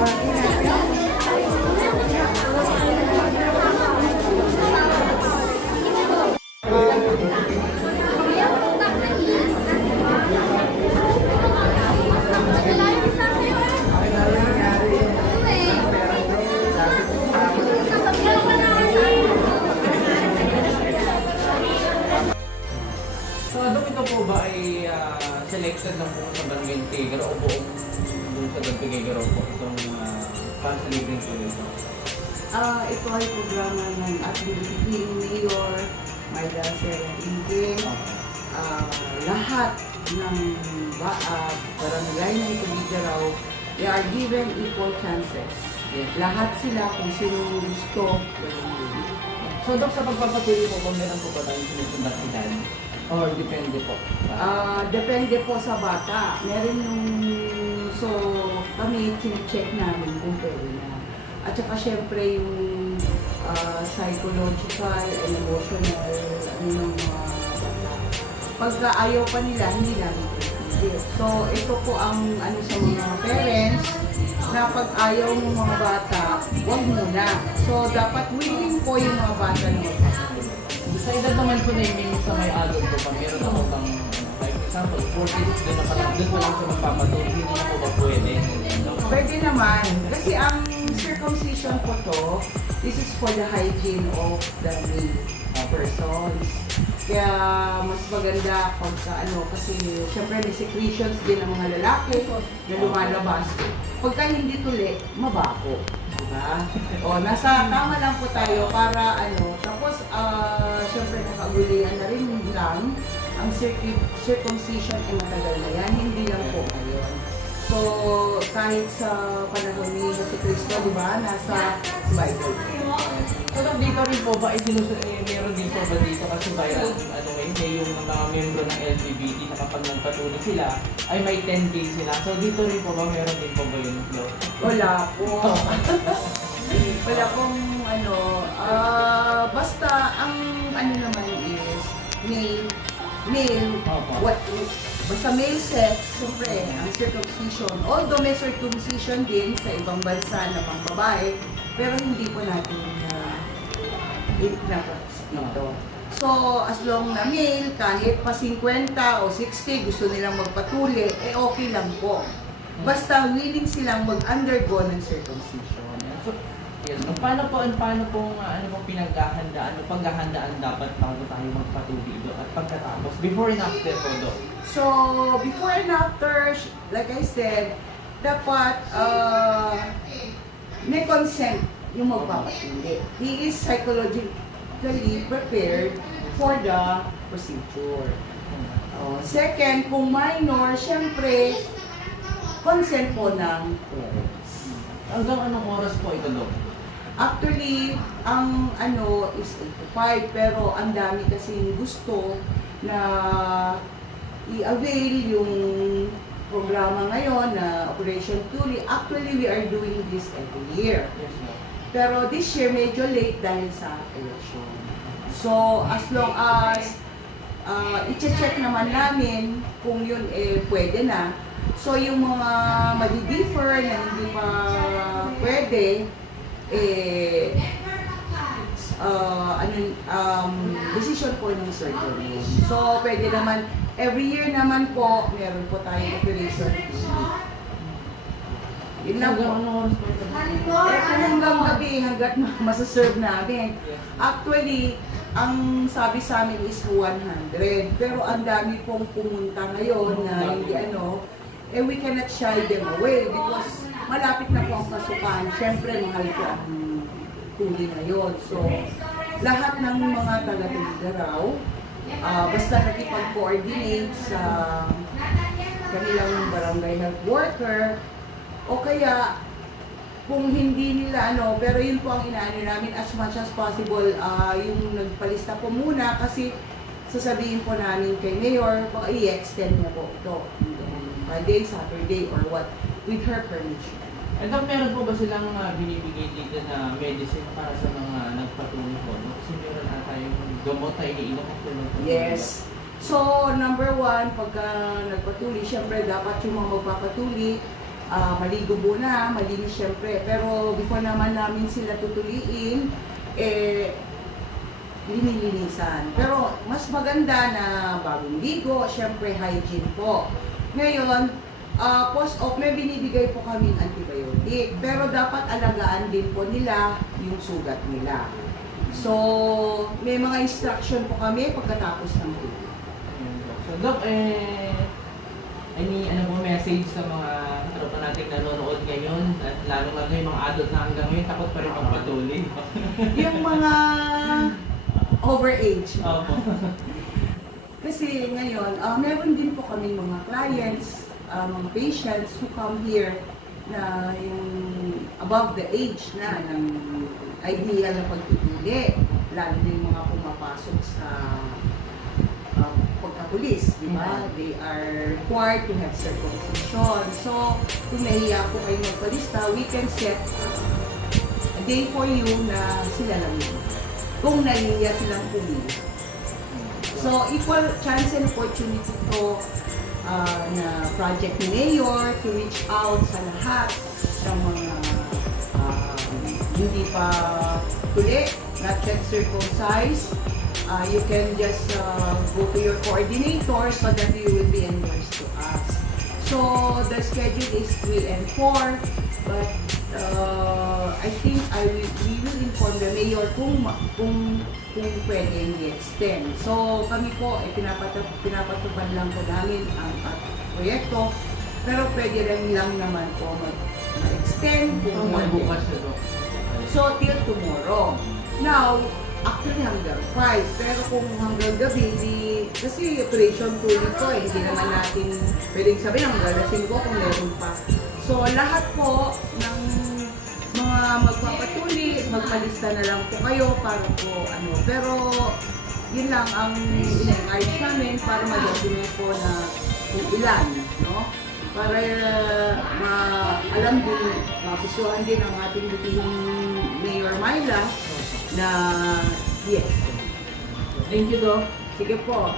heart. Doon sa Tigre po itong uh, fans living po ito? Ah, ito ay programa ng ating King Mayor, Marda Sera Inge. Ah, lahat ng ba, ah, barangay na ito raw, they are given equal chances. Lahat sila kung sino gusto. So, Dok, sa pagpapatuloy po kung meron po ba tayong sinusundat edad? Or depende po? Ah, depende po sa bata. Meron yung, so kami check namin kung pwede na. At saka syempre yung ah, psychological and emotional ano ng mga bata. Pagka ayaw pa nila, hindi namin. So ito po ang ano sa mga parents na pag ayaw ng mga bata, huwag muna. So dapat willing po yung mga bata na magpapatuloy. Sa edad naman po na yung sa may adult po pa, meron ako bang, example, 40 doon na pa lang, doon pa lang sa magpapatuloy, hindi na po ba pwede? Pwede naman. Kasi ang circumcision po to, this is for the hygiene of the male persons. Kaya mas maganda pag sa ano, kasi syempre may secretions din ng mga lalaki na lumalabas. Pagka hindi tuli, mabako. Diba? O, nasa tama lang po tayo para ano, tapos ah, syempre nakagulian na rin lang ang circu- circumcision ay matagal na yan, hindi lang po ngayon. So, kahit sa panahon ni Jesu Cristo, di ba, nasa Bible. So, Dok, dito rin po ba, ay sinusunod, meron din po ba dito kasi viral, ano may, may yung mga membro ng LGBT na kapag nagpatuloy sila, ay may 10 days sila. So, dito rin po ba, meron din po ba yun, Dok? Wala po. Wala pong ano, ah, basta ang ano naman is male, male, Opo. what, basta male sex, siyempre, ang circumcision. Although may circumcision din sa ibang bansa na pang babae, pero hindi po natin na uh, dito. So, as long na male, kahit pa 50 o 60, gusto nilang magpatuli, eh okay lang po. Basta willing silang mag-undergo ng circumcision. Yes. So, paano po, paano po, ano pong pinaghahandaan, ano paghahandaan dapat bago tayo magpatuloy doon at pagkatapos, before and after po, Dok? So, before and after, like I said, dapat uh, may consent yung magpapatuli. He is psychologically prepared for the procedure. Oh, second, kung minor, syempre, consent po ng parents. Hanggang anong oras po ito, Dok? Actually, ang ano is 8 to 5, pero ang dami kasing gusto na i-avail yung programa ngayon na Operation Tuli. Actually, we are doing this every year. Yes. Pero this year, medyo late dahil sa election. So, as long as uh, i-check naman namin kung yun eh pwede na. So, yung mga madi-differ na hindi pa pwede, eh, uh, ano, um, decision po ng surgeon. So, pwede naman, every year naman po, meron po tayong operation. Yun lang po. Oras po ito? Eh, kung hanggang gabi, hanggat ma- masaserve namin. Actually, ang sabi sa amin is 100. Pero ang dami pong pumunta ngayon na hindi ano, eh we cannot shy them away because malapit na po ang pasukan. Siyempre, mahal po ang tuli ngayon. So, lahat ng mga taga raw, ah, basta nakipag-coordinate sa kanilang barangay health worker, o kaya kung hindi nila ano, pero yun po ang inaano namin as much as possible, ah, yung nagpalista po muna kasi sasabihin po namin kay Mayor, i-extend niya po ito. Friday, Saturday, or what, with her permission. Eh, Dok, meron po ba silang uh, binibigay dito na medicine para sa mga nagpatuloy po? No? Kasi meron na tayong gamot na iniinom after magpatuloy. Yes. So, number one, pagka nagpatuli, syempre dapat yung mga magpapatuli, ah, maligo muna, malinis syempre. Pero before naman namin sila tutuliin, eh, linilinisan. Pero mas maganda na bagong ligo, syempre hygiene po. Ngayon, ah, post-op, may binibigay po kaming antibiotic. Pero dapat alagaan din po nila yung sugat nila. So, may mga instruction po kami pagkatapos ng Doc. So, Doc, eh, any ano po message sa mga tropa nating nanonood ngayon at lalo na yung mga adult na hanggang ngayon takot pa rin magpatuloy. Yung mga overage. Opo. Kasi ngayon, ah, meron din po kami mga clients, ah, mga patients who come here na yung above the age na ng ideal na pagtutuli. Lalo na yung mga pumapasok sa uh, pagkapulis, di ba? They are required to have circumcision. So, kung nahiya po kayo magpalista, we can set uh, a day for you na sila lang yun. Kung nahiya silang pumili. So, equal chance and opportunity to uh, na project ni Mayor to reach out sa lahat ng mga uh, hindi pa tuli, not yet circumcised. Uh, you can just uh, go to your coordinator so that you will be endorsed to us. So, the schedule is 3 and 4, but uh, think I will, we will inform the mayor kung, kung, kung pwedeng i-extend. So, kami po, eh, pinapatupad, pinapatupad lang po namin ang, ang proyekto, pero pwede rin lang naman po mag- mag-extend Kung na, Doc. So, till tomorrow. Now, actually hanggang 5. Pero kung hanggang gabi, di, kasi operation tuloy ko eh. Hindi naman natin pwedeng sabihin hanggang alas 5 kung meron pa. So, lahat po ng magpalista na lang po kayo para po ano. Pero, yun lang ang in-encourage namin para ma-document po na kung ilan, no? Para uh, ma alam din, mapisuhan din ang ating butihing Mayor Myla na yes. Thank you, Doc. Sige po.